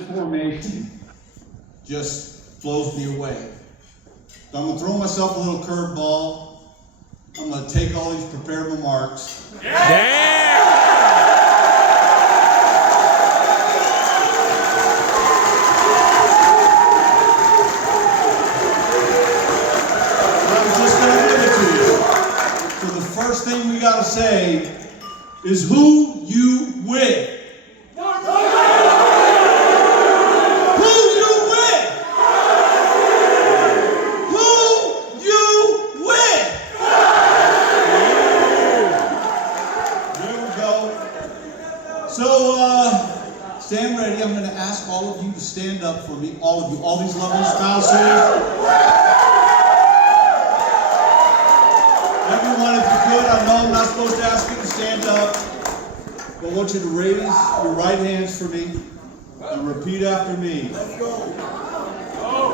Formation just blows me away. So I'm going to throw myself a little curveball. I'm going to take all these prepared remarks. Yeah! I'm just going to give it to you. So the first thing we got to say is who you with. Stand ready. I'm going to ask all of you to stand up for me. All of you. All these lovely spouses. Everyone, if you could. I know I'm not supposed to ask you to stand up. But I want you to raise your right hands for me and repeat after me.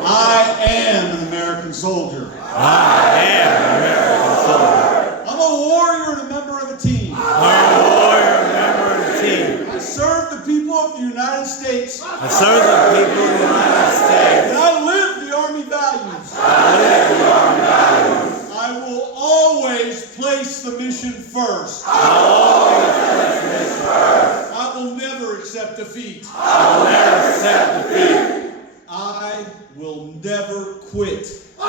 I am an American soldier. I am an American soldier. I'm a warrior and a member of a team. I'm a warrior and a member of a team. I serve the people of the United States. I serve the people of the United States. And I live the Army values. I live the Army values. I will always place the mission first. I will always place the mission first. I will never accept defeat. I will never accept defeat. I will never quit. I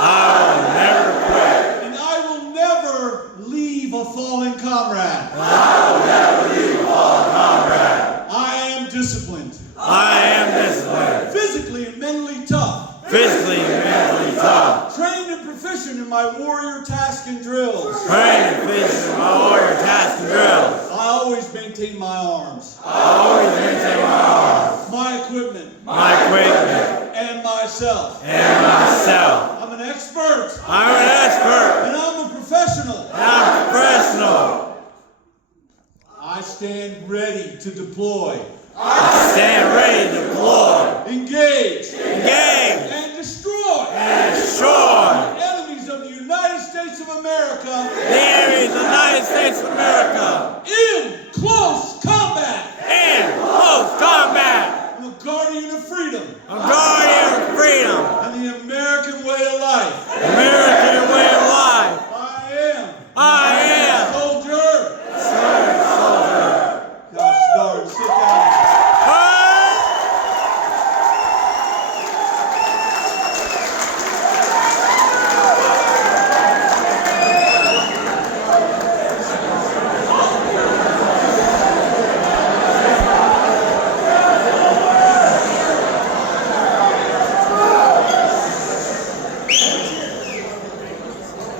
will never quit. And I will never leave a fallen comrade. I will never leave a fallen comrade. I am disciplined. I am disciplined. Physically and mentally tough. Physically and mentally tough. Trained and proficient in my warrior task and drills. Trained and proficient in my warrior task and drills. I always maintain my arms. I always maintain my arms. My equipment. My equipment. And myself. And myself. I'm an expert. I'm an expert. And I'm a professional. And I'm professional. I stand ready to deploy. I stand ready to deploy. Engage. Engage. And destroy. And destroy. Enemies of the United States of America. The enemies of the United States of America. In close combat. In close combat. I'm a guardian of freedom. A guardian of freedom. And the American way of life. American way of life. I am. Soldier. Gosh darn, sit down.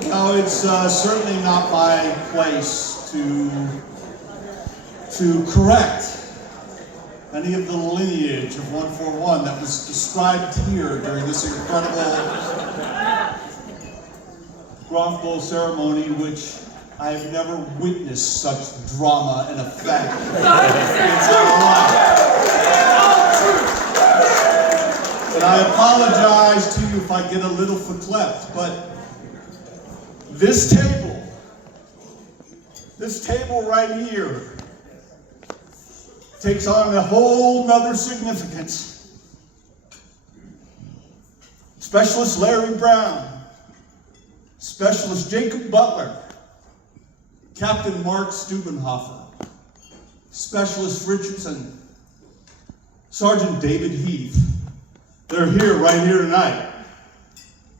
Now, it's certainly not my place to correct any of the lineage of 141 that was described here during this incredible Grand Bowl ceremony, which I have never witnessed such drama and effect in my life. And I apologize to you if I get a little verklempt, but this table right here takes on a whole nother significance. Specialist Larry Brown, Specialist Jacob Butler, Captain Mark Stubenhofer, Specialist Richardson, Sergeant David Heath. They're here, right here tonight.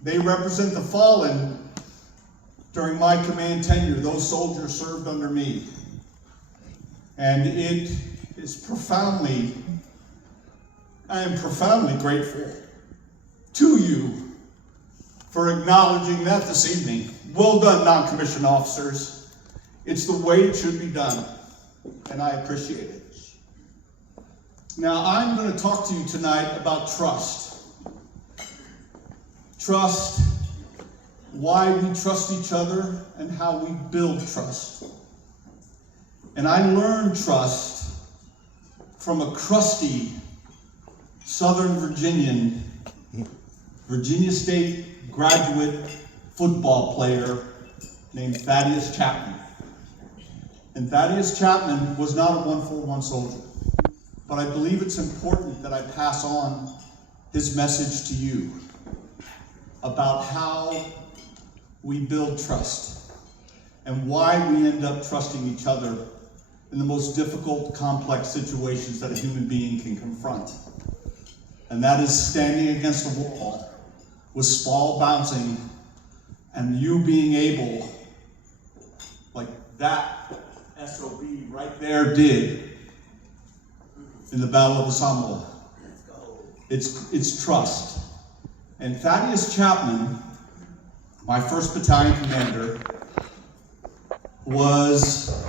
They represent the fallen during my command tenure. Those soldiers served under me. And it is I am profoundly grateful to you for acknowledging that this evening. Well done, non-commissioned officers. It's the way it should be done, and I appreciate it. Now, I'm going to talk to you tonight about trust. Trust, why we trust each other, and how we build trust. And I learned trust from a crusty Southern Virginian, Virginia State graduate football player named Thaddeus Chapman. And Thaddeus Chapman was not a 141 soldier, but I believe it's important that I pass on his message to you about how we build trust and why we end up trusting each other in the most difficult, complex situations that a human being can confront. And that is standing against a wall with spall bouncing and you being able, like that SOB right there did in the Battle of Asamoah. It's trust. And Thaddeus Chapman, my first battalion commander, was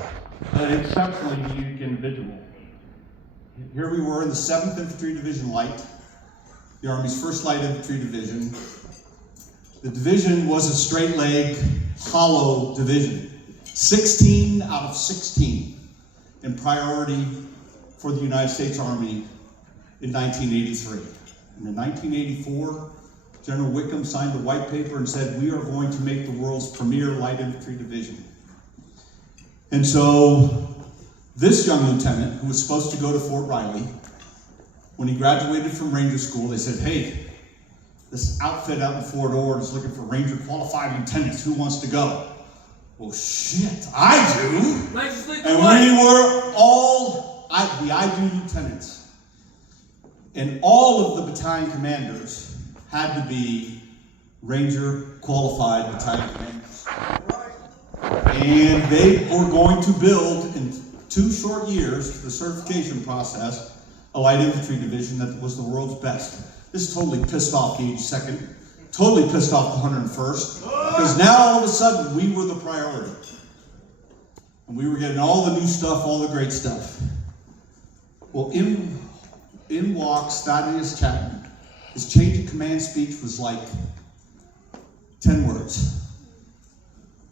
an exceptionally unique individual. Here we were in the 7th Infantry Division Light, the Army's 1st Light Infantry Division. The division was a straight leg, hollow division. 16 out of 16 in priority for the United States Army in 1983. And in 1984, General Wickham signed a white paper and said, we are going to make the world's premier light infantry division. And so this young lieutenant, who was supposed to go to Fort Riley, when he graduated from Ranger School, they said, hey, this outfit out in Fort Ord is looking for Ranger qualified lieutenants. Who wants to go? Well, shit, I do. And we were all the I do lieutenants. And all of the battalion commanders had to be Ranger qualified battalion commanders. And they were going to build in 2 short years, the certification process, a light infantry division that was the world's best. This totally pissed off Gage 2nd, totally pissed off the 101st, because now all of a sudden we were the priority. And we were getting all the new stuff, all the great stuff. Well, in walks Thaddeus Chapman. His change of command speech was like 10 words.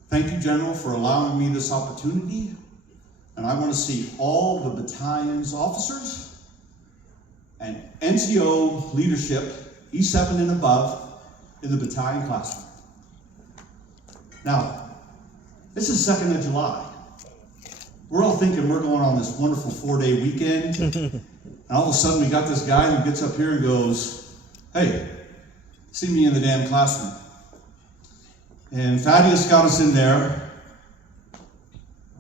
Thank you, General, for allowing me this opportunity. And I want to see all the battalion's officers and NCO leadership, E7 and above, in the battalion classroom. Now, this is 2nd of July. We're all thinking we're going on this wonderful 4-day weekend. And all of a sudden we got this guy who gets up here and goes, hey, see me in the damn classroom. And Thaddeus got us in there.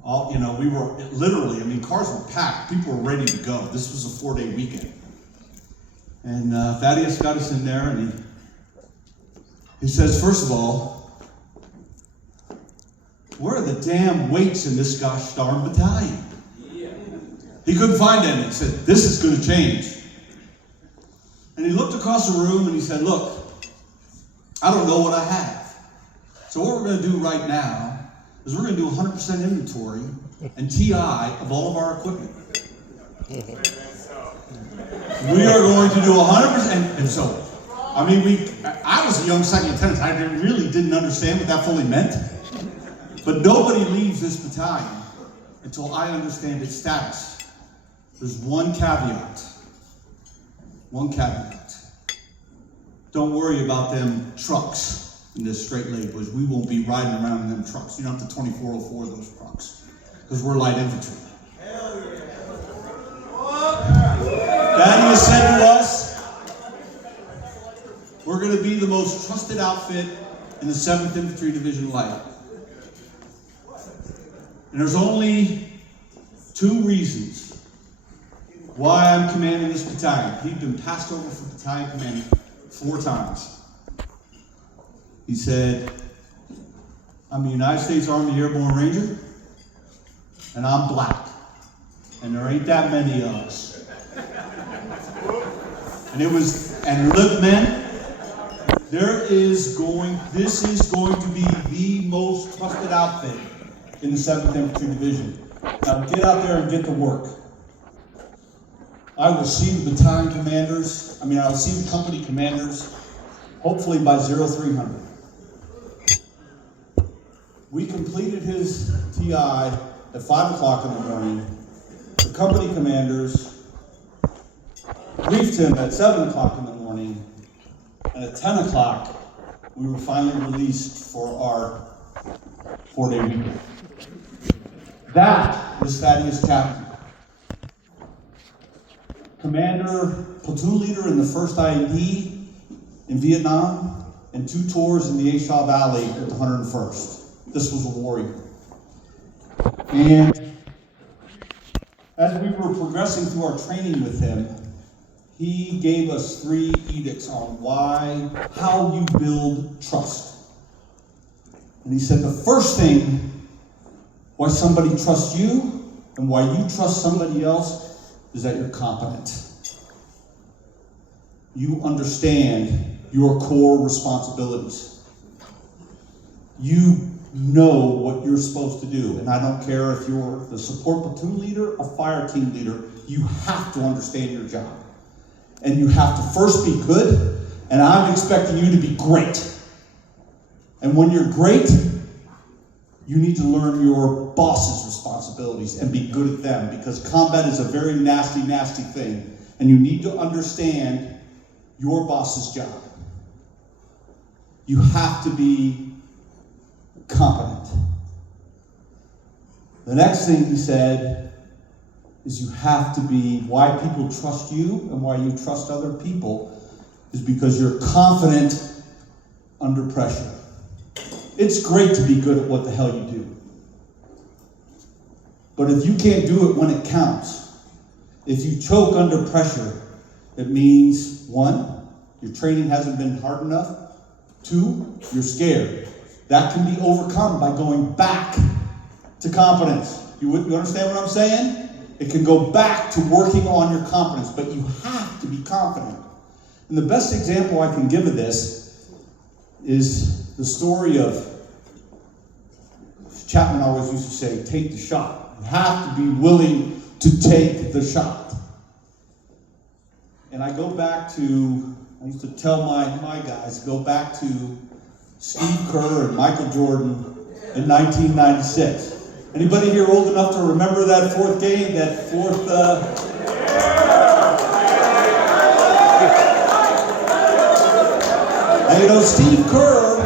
We were literally, cars were packed. People were ready to go. This was a 4-day weekend. And Thaddeus got us in there, and he says, first of all, where are the damn weights in this gosh darn battalion? He couldn't find any. He said, this is going to change. And he looked across the room and he said, look, I don't know what I have. So what we're going to do right now is we're going to do 100% inventory and TI of all of our equipment. We are going to do 100%, and so, I was a young second lieutenant. I really didn't understand what that fully meant. But nobody leaves this battalion until I understand its status. There's one caveat. One caveat. Don't worry about them trucks in this straight leg, because we won't be riding around in them trucks. You don't have to 2404 those trucks, because we're light infantry. Thaddeus said to us, we're going to be the most trusted outfit in the 7th Infantry Division Light. And there's only 2 reasons why I'm commanding this battalion. He'd been passed over for battalion commanding 4 times. He said, I'm a United States Army Airborne Ranger, and I'm black. And there ain't that many of us. And look, men, this is going to be the most trusted outfit in the 7th Infantry Division. Now get out there and get to work. I will see the battalion commanders, I will see the company commanders, hopefully by 0300. We completed his TI at 5 o'clock in the morning. The company commanders briefed him at 7 o'clock in the morning, and at 10 o'clock, we were finally released for our 4-day weekend. That is Thaddeus Chapman. commander, platoon leader in the 1st IED in Vietnam, and 2 tours in the A Shah Valley with the 101st. This was a warrior. And as we were progressing through our training with him, he gave us 3 edicts on how you build trust. And he said the first thing, why somebody trusts you and why you trust somebody else, is that you're competent. You understand your core responsibilities. You know what you're supposed to do. And I don't care if you're the support platoon leader, a fire team leader, you have to understand your job. And you have to first be good, and I'm expecting you to be great. And when you're great, you need to learn your boss's responsibilities and be good at them, because combat is a very nasty, nasty thing. And you need to understand your boss's job. You have to be competent. The next thing he said is you have to be, why people trust you and why you trust other people is because you're confident under pressure. It's great to be good at what the hell you do. But if you can't do it when it counts, if you choke under pressure, it means 1, your training hasn't been hard enough. 2, you're scared. That can be overcome by going back to competence. You understand what I'm saying? It can go back to working on your competence, but you have to be confident. And the best example I can give of this is the story of, Chapman always used to say, take the shot. You have to be willing to take the shot. And I go back to, I used to tell my guys, go back to Steve Kerr and Michael Jordan in 1996. Anybody here old enough to remember that 4th game, that 4th... And you know, Steve Kerr,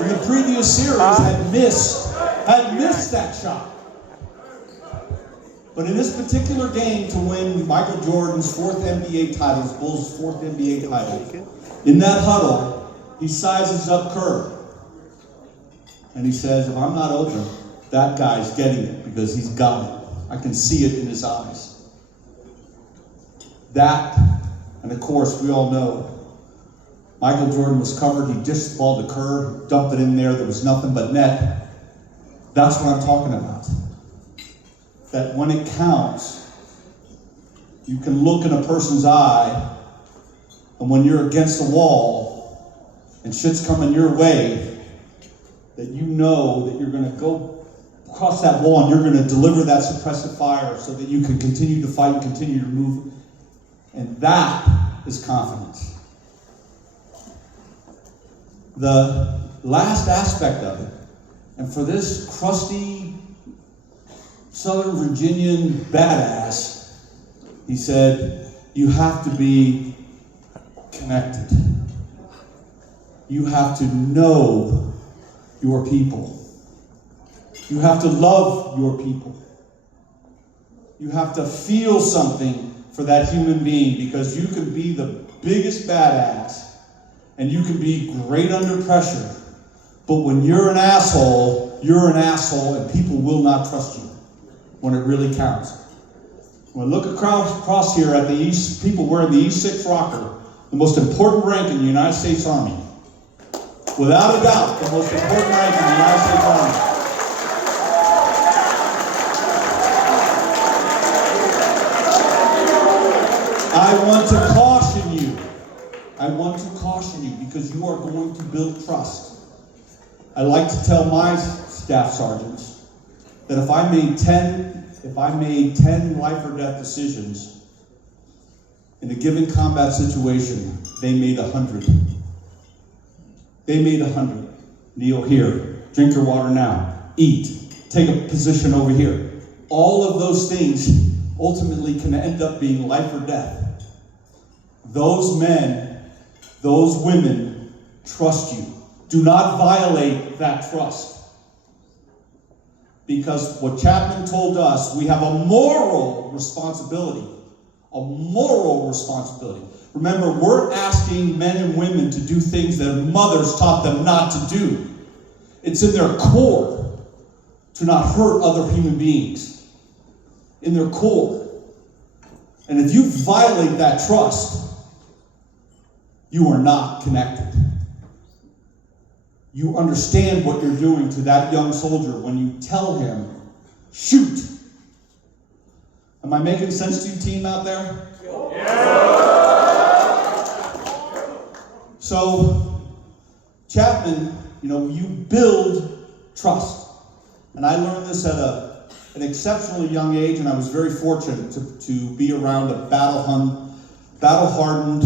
in the previous series, had missed that shot. But in this particular game, to win Michael Jordan's 4th NBA title, his Bulls' 4th NBA title, in that huddle, he sizes up Kerr. And he says, if I'm not open, that guy's getting it because he's got it. I can see it in his eyes. That, and of course, we all know, Michael Jordan was covered. He dished the ball to Kerr, dumped it in there. There was nothing but net. That's what I'm talking about. That when it counts, you can look in a person's eye, and when you're against the wall and shit's coming your way, that you know that you're going to go across that wall and you're going to deliver that suppressive fire so that you can continue to fight and continue to move. And that is confidence. The last aspect of it, and for this crusty Southern Virginian badass, he said, you have to be connected. You have to know your people. You have to love your people. You have to feel something for that human being, because you can be the biggest badass and you can be great under pressure, but when you're an asshole, and people will not trust you when it really counts. When I look across here at the people wearing the E6 rocker, the most important rank in the United States Army. Without a doubt, the most important rank in the United States Army. I want to caution you. I want to caution you because you are going to build trust. I like to tell my staff sergeants that if I made 10 life or death decisions in a given combat situation, they made 100. They made 100. Kneel here. Drink your water now. Eat. Take a position over here. All of those things ultimately can end up being life or death. Those men, those women trust you. Do not violate that trust. Because what Chapman told us, we have a moral responsibility, a moral responsibility. Remember, we're asking men and women to do things their mothers taught them not to do. It's in their core to not hurt other human beings. In their core. And if you violate that trust, you are not connected. You understand what you're doing to that young soldier when you tell him, shoot. Am I making sense to you, team out there? Yeah. So, Chapman, you build trust. And I learned this at an exceptionally young age, and I was very fortunate to be around a battle-hardened,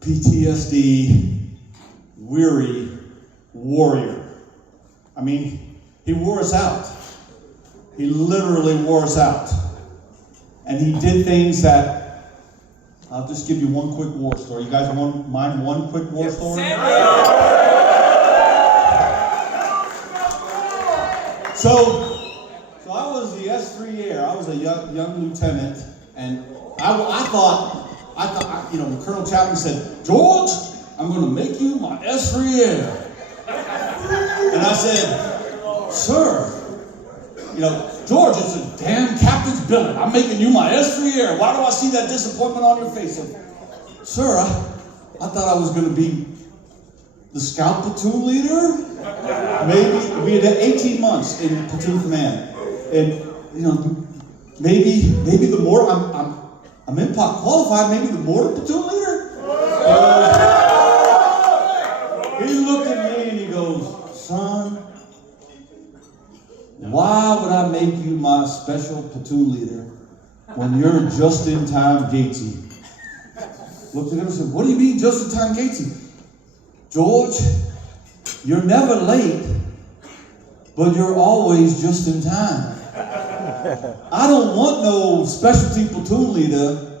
PTSD, weary warrior. I mean, he wore us out. He literally wore us out. And he did things that, I'll just give you one quick war story. You guys mind one quick war story? So I was the S3 Air. I was a young lieutenant, and I thought, when Colonel Chapman said, George, I'm going to make you my S3 Air. And I said, sir, George, it's a damn captain's billet. I'm making you my S3 Air. Why do I see that disappointment on your face? And, sir, I thought I was going to be the scout platoon leader. Maybe we had 18 months in platoon command, and maybe the more I'm MPOC qualified. Maybe the mortar platoon leader. He looked at me and he goes, son, why would I make you my special platoon leader when you're just-in-time Gatesy? Looked at him and said, what do you mean just-in-time Gatesy? George, you're never late, but you're always just in time. I don't want no specialty platoon leader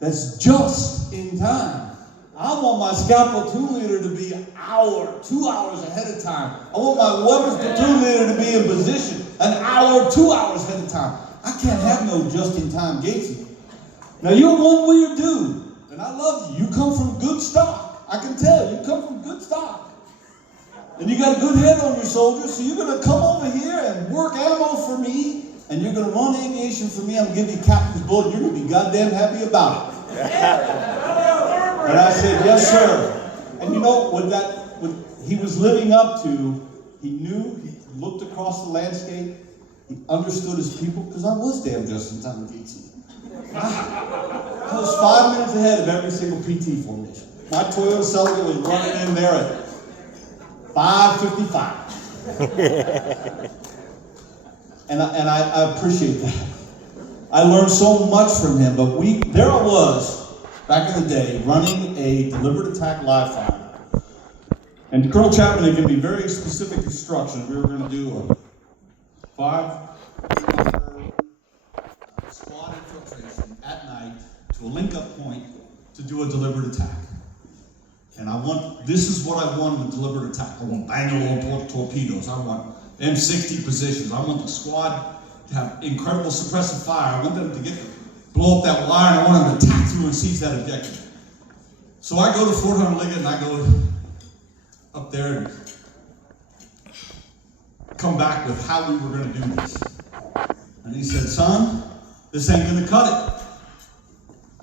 that's just in time. I want my scout platoon leader to be an hour, 2 hours ahead of time. I want my weapons platoon leader to be in position an hour, 2 hours ahead of time. I can't have no just-in-time Gatesy. Now you're one weird dude, and I love you. You come from good stock. I can tell you come from good stock. And you got a good head on your shoulders, so you're going to come over here and work ammo for me, and you're going to run aviation for me. I'm going to give you captain's bullet. You're going to be goddamn happy about it. And I said, yes, sir. And what he was living up to, he knew, he looked across the landscape, he understood his people, because I was damn just in time Gatesy. I was 5 minutes ahead of every single PT formation. My Toyota Celica was running in there at 5:55. and I appreciate that. I learned so much from him, but there I was, back in the day, running a deliberate attack live fire. And Colonel Chapman had given me very specific instructions. We were going to do a 5-hour squad infiltration at night to a link-up point to do a deliberate attack. And this is what I want in a deliberate attack. I want Bangalore torpedoes. I want M60 positions. I want the squad to have incredible suppressive fire. I want them to blow up that wire, and I want them to attack through and seize that objective. So I go to Fort Hunter Liggett and I go up there and come back with how we were going to do this. And he said, son, this ain't going to cut it.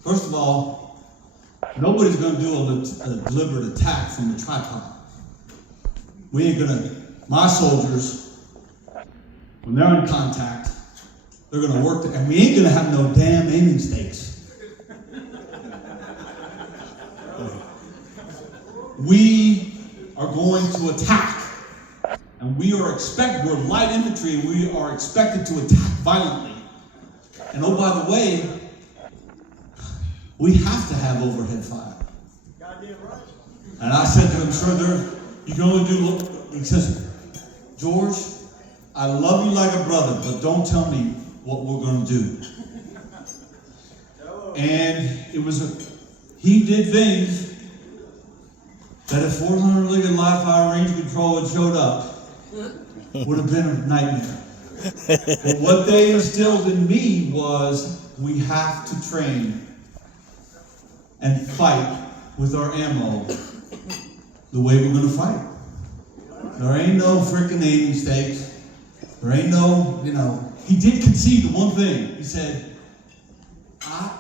First of all, nobody's going to do a deliberate attack from the tripod. We ain't going to, my soldiers, when they're in contact, they're going to work, and we ain't going to have no damn aiming stakes. We are going to attack, and we're light infantry, and we are expected to attack violently. And oh, by the way, we have to have overhead fire. Goddamn right. And I said to him, sir, you can only do, he says, George, I love you like a brother, but don't tell me what we're going to do. And he did things that if 400 Liggett live fire range control had showed up, would have been a nightmare. But what they instilled in me was we have to train and fight with our ammo the way we're going to fight. There ain't no freaking naming stakes. There ain't no, he did concede the one thing. He said,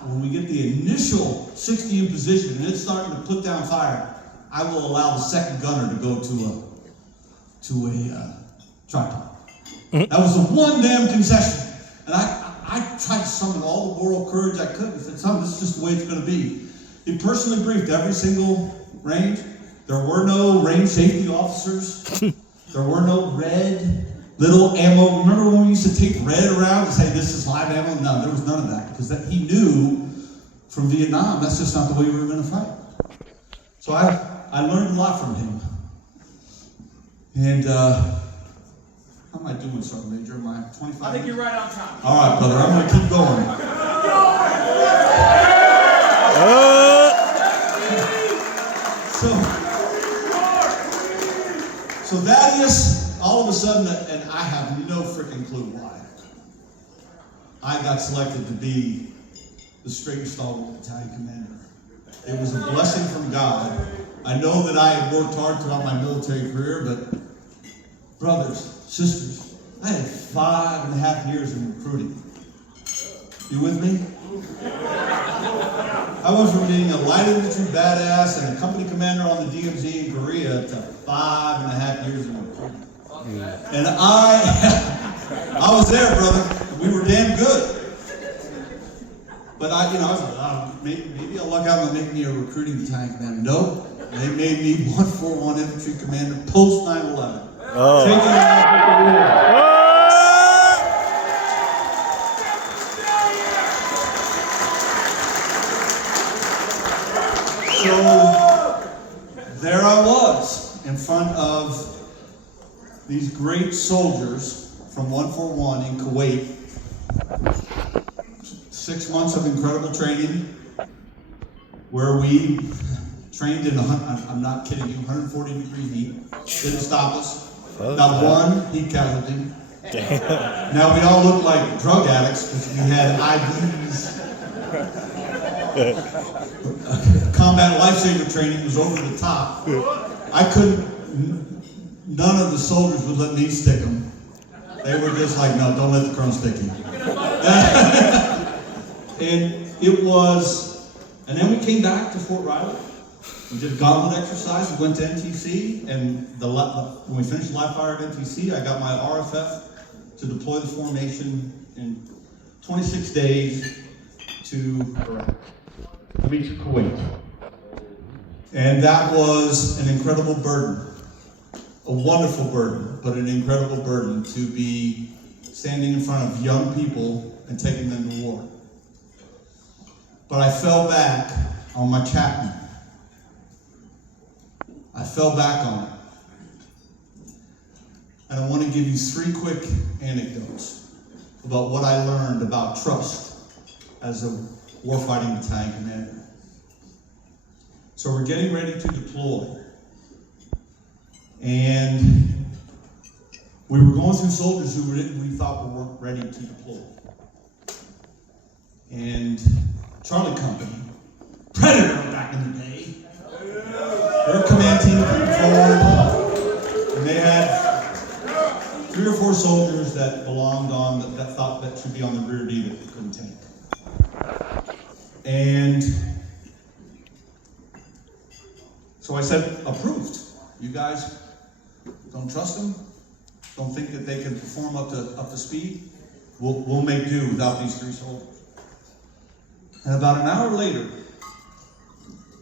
when we get the initial 60 in position and it's starting to put down fire, I will allow the second gunner to go to a tripod. That was the one damn concession. And I tried to summon all the moral courage I could. I said, son, this is just the way it's going to be. He personally briefed every single range. There were no range safety officers. There were no red little ammo. Remember when we used to take red around and say, this is live ammo? No, there was none of that. Because he knew from Vietnam, that's just not the way we were going to fight. So I learned a lot from him. And how am I doing, Sergeant Major? Am I 25? I think you're right on time. All right, brother, I'm going to keep going. So Thaddeus, all of a sudden, and I have no freaking clue why, I got selected to be the straight and stalwart battalion commander. It was a blessing from God. I know that I had worked hard throughout my military career, but brothers, sisters, I had 5.5 years in recruiting. You with me? I went from being a light infantry badass and a company commander on the DMZ in Korea to 5.5 years in recruiting. And I was there, brother. We were damn good. But I was like, maybe I'll luck out and they'll make me a recruiting battalion commander. No, they made me 141 infantry commander post 9/11. Oh. Taking off with the war. So there I was in front of these great soldiers from 141 in Kuwait. 6 months of incredible training where we trained in, I'm not kidding you, 140 degree heat. Didn't stop us. Not one heat casualty. Now we all look like drug addicts because we had IVs. Combat lifesaver training was over the top. None of the soldiers would let me stick them. They were just like, no, don't let the colonel stick you. And then we came back to Fort Riley. We did a gauntlet exercise. We went to NTC, and when we finished live fire at NTC, I got my RFF to deploy the formation in 26 days to Kuwait. And that was an incredible burden, a wonderful burden, but an incredible burden to be standing in front of young people and taking them to war. But I fell back on my Chapman. I fell back on it. And I want to give you 3 quick anecdotes about what I learned about trust as a warfighting battalion commander. So we're getting ready to deploy. And we were going through soldiers who we thought weren't ready to deploy. And Charlie Company, Predator back in the day, their command team came forward, and they had 3 or 4 soldiers that belonged on, that thought that should be on the rear D that they couldn't take. And so I said, approved. You guys don't trust them? Don't think that they can perform up to speed? We'll make do without these 3 soldiers. And about an hour later,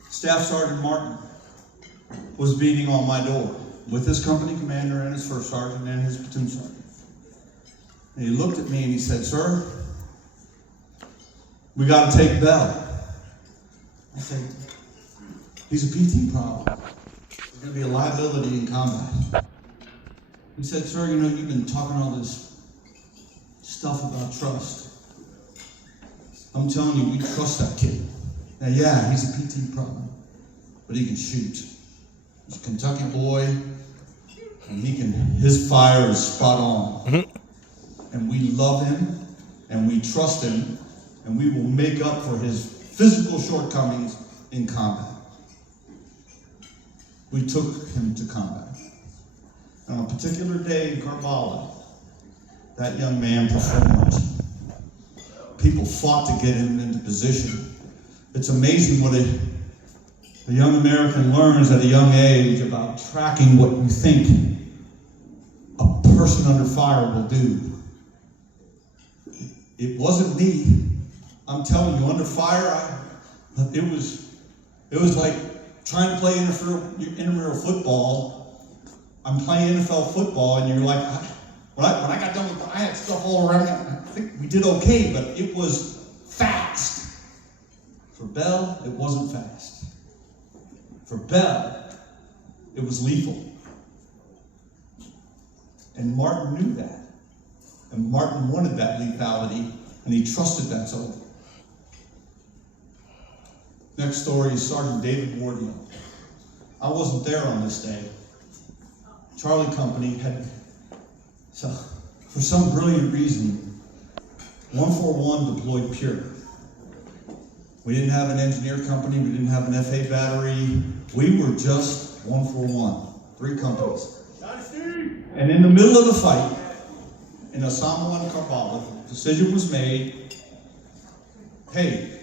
Staff Sergeant Martin was beating on my door with his company commander and his first sergeant and his platoon sergeant. And he looked at me and he said, "Sir, we got to take Bell." I said, "He's a PT problem. He's going to be a liability in combat." He said, "Sir, you've been talking all this stuff about trust. I'm telling you, we trust that kid. Now, yeah, he's a PT problem, but he can shoot. He's a Kentucky boy, and his fire is spot on. And we love him, and we trust him, and we will make up for his physical shortcomings in combat. We took him to combat. On a particular day in Karbala, that young man performed. People fought to get him into position. It's amazing what a young American learns at a young age about tracking what you think a person under fire will do. It wasn't me. I'm telling you, under fire, it was like trying to play intramural football. I'm playing NFL football, and you're like, when I got done with, I had stuff all around me. I think we did okay, but it was fast. For Bell, it wasn't fast. For Bell, it was lethal. And Martin knew that. And Martin wanted that lethality, and he trusted that soldier. Next story is Sergeant David Wardlow. I wasn't there on this day. Charlie Company had, so for some brilliant reason, 141 deployed pure. We didn't have an engineer company, we didn't have an FA battery, we were just 141, 3 companies. And in the middle of the fight, in Osama and Karbala, the decision was made, hey,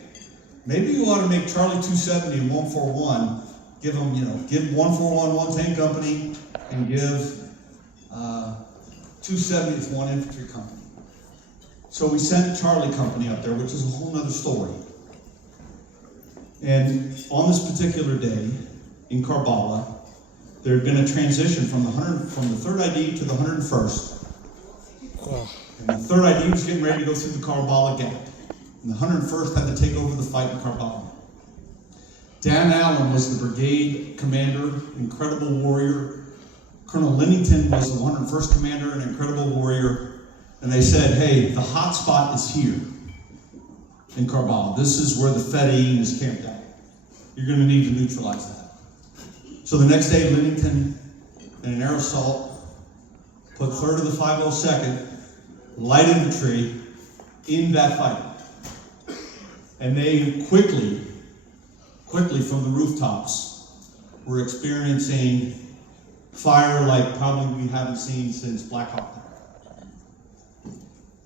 maybe you ought to make Charlie 270 and 141, give 141 one tank company, and give 270th one infantry company. So we sent Charlie Company up there, which is a whole nother story. And on this particular day in Karbala, there had been a transition from the 3rd ID to the 101st. And the 3rd ID was getting ready to go through the Karbala gap. And the 101st had to take over the fight in Karbala. Dan Allen was the brigade commander, incredible warrior. Colonel Lennington was the 101st commander, an incredible warrior. And they said, hey, the hot spot is here in Karbala. This is where the Fedayeen is camped out. You're going to need to neutralize that. So the next day, Lennington and an air assault put 3rd of the 502nd light infantry in that fight. And they quickly from the rooftops were experiencing fire like probably we haven't seen since Black Hawk.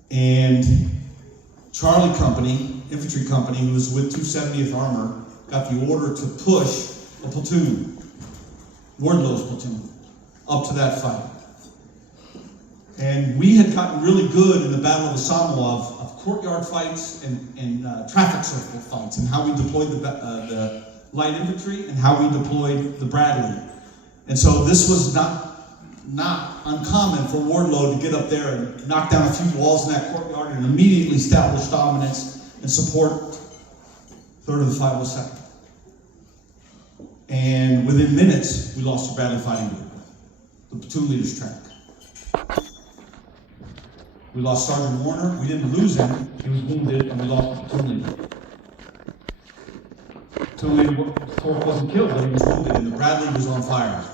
And Charlie Company, infantry company, who was with 270th Armor, got the order to push a platoon, Wardlow's platoon, up to that fight. And we had gotten really good in the Battle of Osama of courtyard fights and traffic circle fights, and how we deployed the light infantry and how we deployed the Bradley. And so this was not uncommon for Wardlow to get up there and knock down a few walls in that courtyard and immediately establish dominance and support 3rd of the 502nd. And within minutes, we lost the Bradley fighting group, the platoon leader's track. We lost Sergeant Warner. We didn't lose him. He was wounded, and we lost the platoon leader. Platoon leader wasn't killed, but he was wounded, and the Bradley was on fire.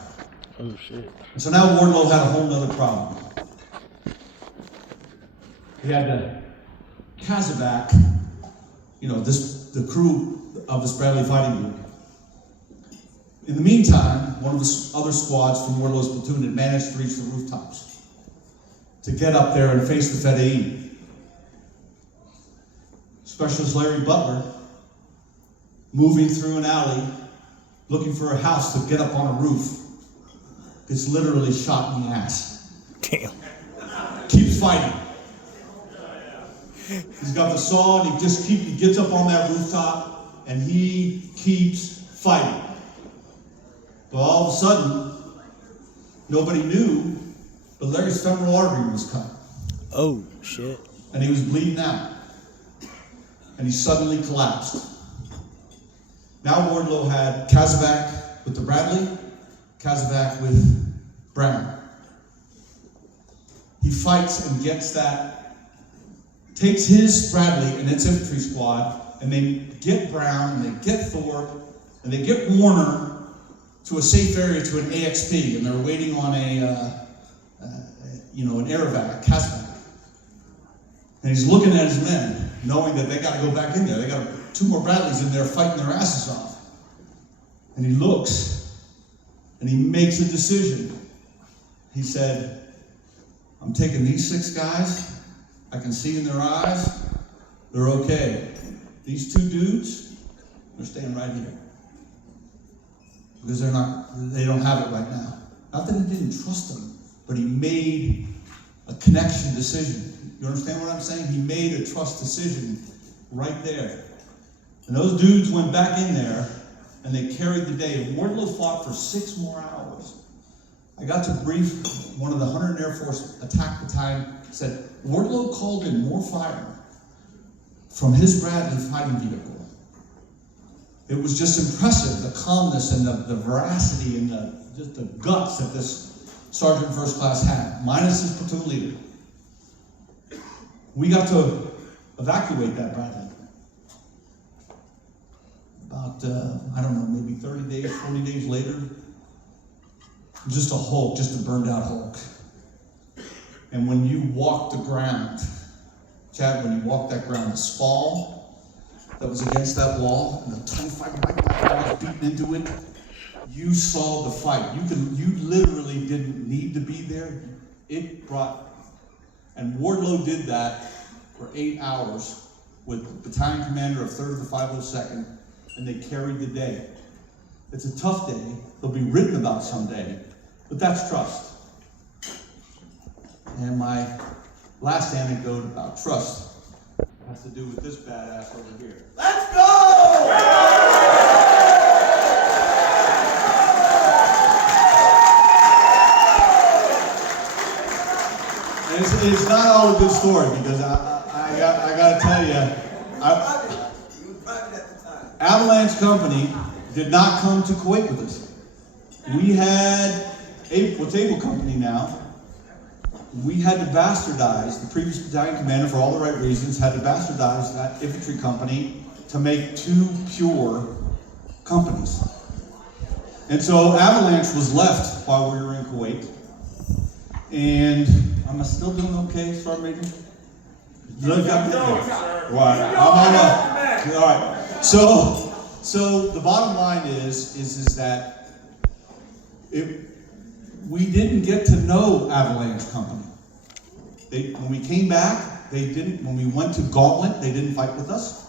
Oh, shit. And so now Wardlow had a whole nother problem. He had to casevac, the crew of this Bradley fighting group. In the meantime, one of the other squads from Wardlow's platoon had managed to reach the rooftops to get up there and face the Fedayeen. Specialist Larry Butler, moving through an alley, looking for a house to get up on a roof, gets literally shot in the ass. Damn. Keeps fighting. He's got the saw, and he gets up on that rooftop, and he keeps fighting. But all of a sudden, nobody knew, but Larry's femoral artery was cut. Oh, shit. And he was bleeding out. And he suddenly collapsed. Now Wardlow had casevac with the Bradley, casevac with Brown. He fights and gets that, takes his Bradley and its infantry squad, and they get Brown, and they get Thorpe, and they get Warner to a safe area, to an AXP, and they're waiting on an air vac, casevac. And he's looking at his men, knowing that they got to go back in there. They got 2 more Bradleys in there fighting their asses off. And he looks, and he makes a decision. He said, I'm taking these 6 guys. I can see in their eyes, they're okay. These 2 dudes, they're staying right here. Because they don't have it right now. Not that he didn't trust them, but he made a connection decision. You understand what I'm saying? He made a trust decision right there. And those dudes went back in there, and they carried the day. Wardlow fought for 6 more hours. I got to brief one of the 100th Air Force attack battalion, said, Wardlow called in more fire from his Bradley fighting vehicle. It was just impressive, the calmness and the veracity and just the guts that this Sergeant First Class had, minus his platoon leader. We got to evacuate that Bradley. About, I don't know, maybe 30 days, 40 days later, just a hulk, just a burned out hulk. And when you walk the ground, Chad, when you walk that ground, the spall that was against that wall, and the 25 rounds beating into it, you saw the fight. You literally didn't need to be there. It brought, and Wardlow did that for 8 hours with the battalion commander of 3rd of the 502nd, and they carried the day. It's a tough day. They'll be written about someday, but that's trust. And my last anecdote about trust has to do with this badass over here. Let's go! It's not all a good story, because I got to tell you, Avalanche Company did not come to Kuwait with us. We had what's Able Company now. We had to bastardize, the previous battalion commander, for all the right reasons, had to bastardize that infantry company to make 2 pure companies. And so Avalanche was left while we were in Kuwait. And am I still doing okay, Sergeant Major? Look, I'm right. All right. So the bottom line is that we didn't get to know Avalanche Company. When we came back, they didn't. When we went to Gauntlet, they didn't fight with us.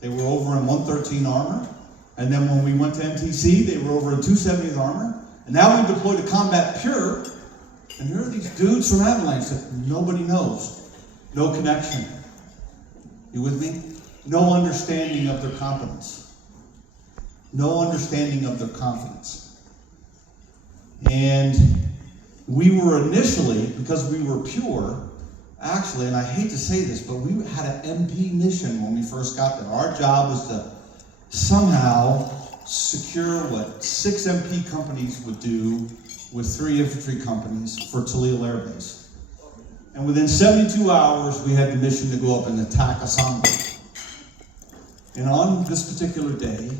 They were over in 113 Armor. And then when we went to MTC, they were over in 270th Armor. And now we deployed to Combat Pure. And here are these dudes from Avalanche that nobody knows. No connection. You with me? No understanding of their competence. No understanding of their confidence. And we were initially, because we were pure, actually, and I hate to say this, but we had an MP mission when we first got there. Our job was to somehow secure what 6 MP companies would do with 3 infantry companies for Talil Air Base. And within 72 hours, we had the mission to go up and attack Asamba. And on this particular day,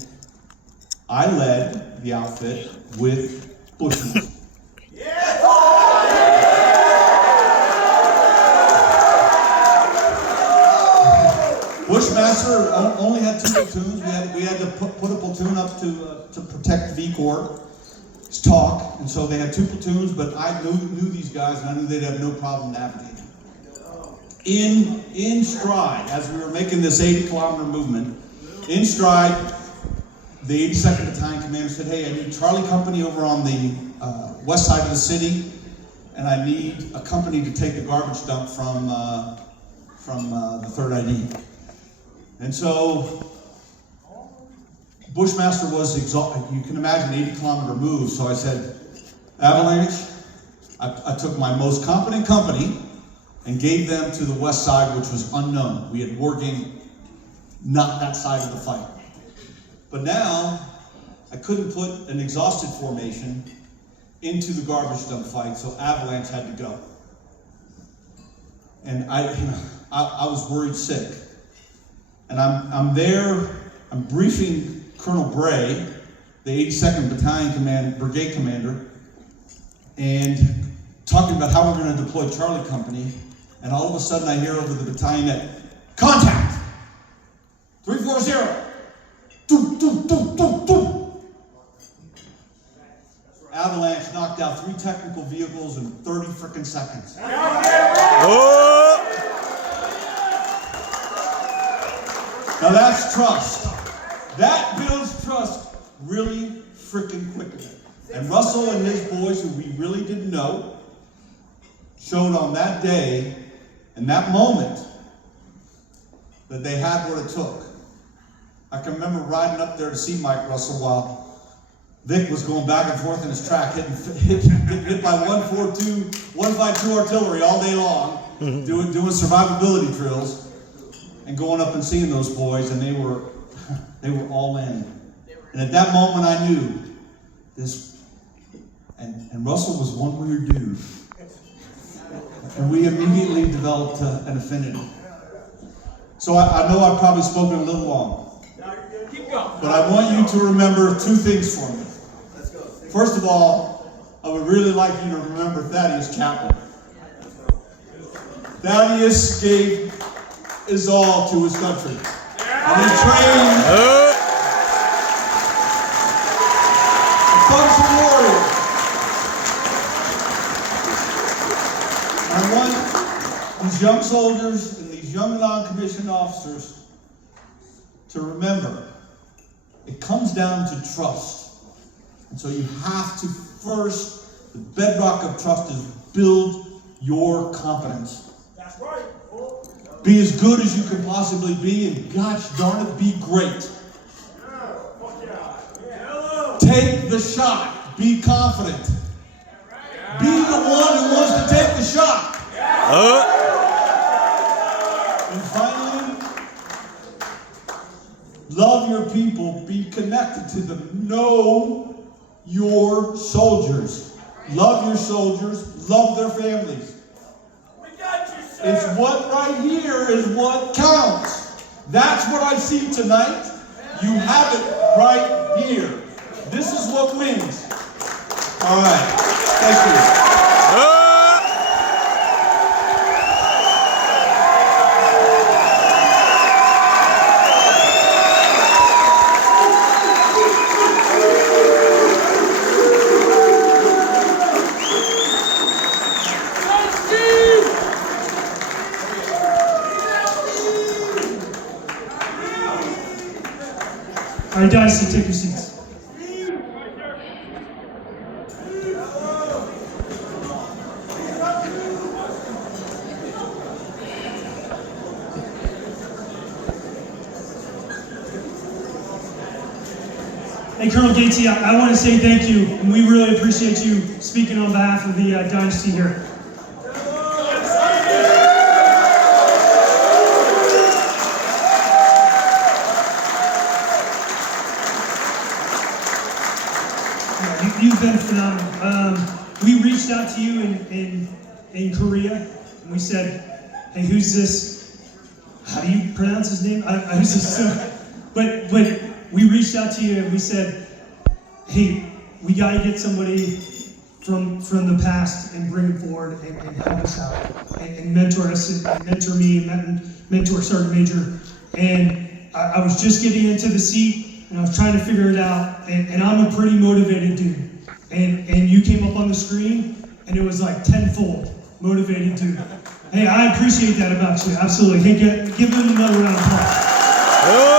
I led the outfit with Bushman. Bushmaster only had 2 platoons. We had to put a platoon up to protect V Corps. Talk, and so they had 2 platoons, but I knew these guys, and I knew they'd have no problem navigating. In stride, as we were making this 80-kilometer movement, in stride, the 82nd Battalion commander said, hey, I need Charlie Company over on the west side of the city, and I need a company to take the garbage dump from the 3rd ID. And so Bushmaster was exhausted. You can imagine 80-kilometer move. So I said, Avalanche, I took my most competent company and gave them to the west side, which was unknown. We had war game, not that side of the fight. But now, I couldn't put an exhausted formation into the garbage dump fight, so Avalanche had to go. And I was worried sick. And I'm there, I'm briefing Colonel Bray, the 82nd Battalion Brigade Commander, and talking about how we're going to deploy Charlie Company, and all of a sudden I hear over the battalion net, contact! 340. Doom, doom, doom, doom, doom. Avalanche knocked out 3 technical vehicles in 30 frickin' seconds. Oh! Now that's trust. That builds trust really frickin' quickly. And Russell and his boys, who we really didn't know, showed on that day, in that moment, that they had what it took. I can remember riding up there to see Mike Russell while Vic was going back and forth in his track, getting hit by 152 artillery all day long, doing survivability drills, and going up and seeing those boys, and they were all in. And at that moment, I knew this. And Russell was one weird dude, and we immediately developed an affinity. So I know I've probably spoken a little long. But I want you to remember 2 things for me. First of all, I would really like you to remember Thaddeus Kaplan. Thaddeus gave his all to his country. And he trained a bunch of warriors. I want these young soldiers and these young non-commissioned officers to remember, it comes down to trust. And so you have to first, the bedrock of trust is build your competence. That's right. Be as good as you can possibly be, and gosh darn it, be great. Take the shot. Be confident. Be the one who wants to take the shot. And finally, love your people. Be connected to them. Know your soldiers. Love your soldiers. Love their families. We got you, sir. It's what right here is what counts. That's what I see tonight. You have it right here. This is what wins. All right. Thank you. All right, Dynasty, take your seats. Hey, Colonel Gatesy, I want to say thank you, and we really appreciate you speaking on behalf of the Dynasty here. You've been phenomenal. We reached out to you in Korea, and we said, "Hey, who's this? How do you pronounce his name?" Who's this? But we reached out to you and we said, "Hey, we got to get somebody from the past and bring him forward and help us out and mentor us and mentor me and mentor Sergeant Major." And I was just getting into the seat and I was trying to figure it out. And I'm a pretty motivated dude. And you came up on the screen, and it was like tenfold motivated dude. Hey, I appreciate that about you, absolutely. Hey, give him another round of applause.